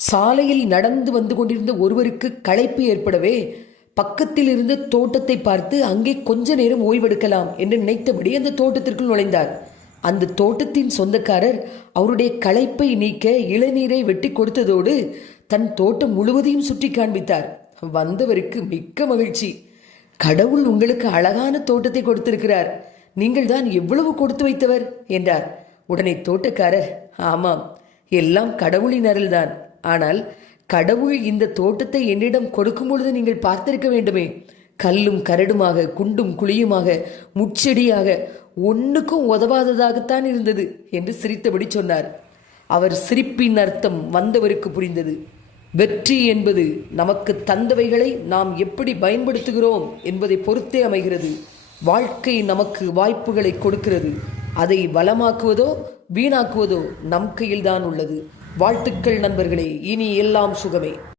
சாலையில் நடந்து வந்து கொண்டிருந்த ஒருவருக்கு களைப்பு ஏற்படவே பக்கத்தில் இருந்த தோட்டத்தை பார்த்து அங்கே கொஞ்ச நேரம் ஓய்வெடுக்கலாம் என்று நினைத்தபடி அந்த தோட்டத்திற்குள் நுழைந்தார். அந்த தோட்டத்தின் சொந்தக்காரர் அவருடைய களைப்பை நீக்க இளநீரை வெட்டி கொடுத்ததோடு தன் தோட்டம் முழுவதையும் சுற்றி காண்பித்தார். வந்தவருக்கு மிக்க மகிழ்ச்சி. கடவுள் உங்களுக்கு அழகான தோட்டத்தை கொடுத்திருக்கிறார், நீங்கள் தான் எவ்வளவு கொடுத்து வைத்தவர் என்றார். உடனே தோட்டக்காரர், ஆமாம், எல்லாம் கடவுளின் அருள்தான். ஆனால் கடவுள் இந்த தோட்டத்தை என்னிடம் கொடுக்கும் பொழுது நீங்கள் பார்த்திருக்க வேண்டுமே. கல்லும் கரடுமாக, குண்டும் குழியுமாக, முச்செடியாக, ஒன்றுக்கும் உதவாததாகத்தான் இருந்தது என்று சிரித்தபடி சொன்னார். அவர் சிரிப்பின் அர்த்தம் வந்தவருக்கு புரிந்தது. வெற்றி என்பது நமக்கு தந்தவைகளை நாம் எப்படி பயன்படுத்துகிறோம் என்பதை பொறுத்தே அமைகிறது. வாழ்க்கை நமக்கு வாய்ப்புகளை கொடுக்கிறது. அதை வளமாக்குவதோ வீணாக்குவதோ நம் கையில்தான் உள்ளது. வாழ்த்துக்கள் நண்பர்களே. இனி எல்லாம் சுகமே.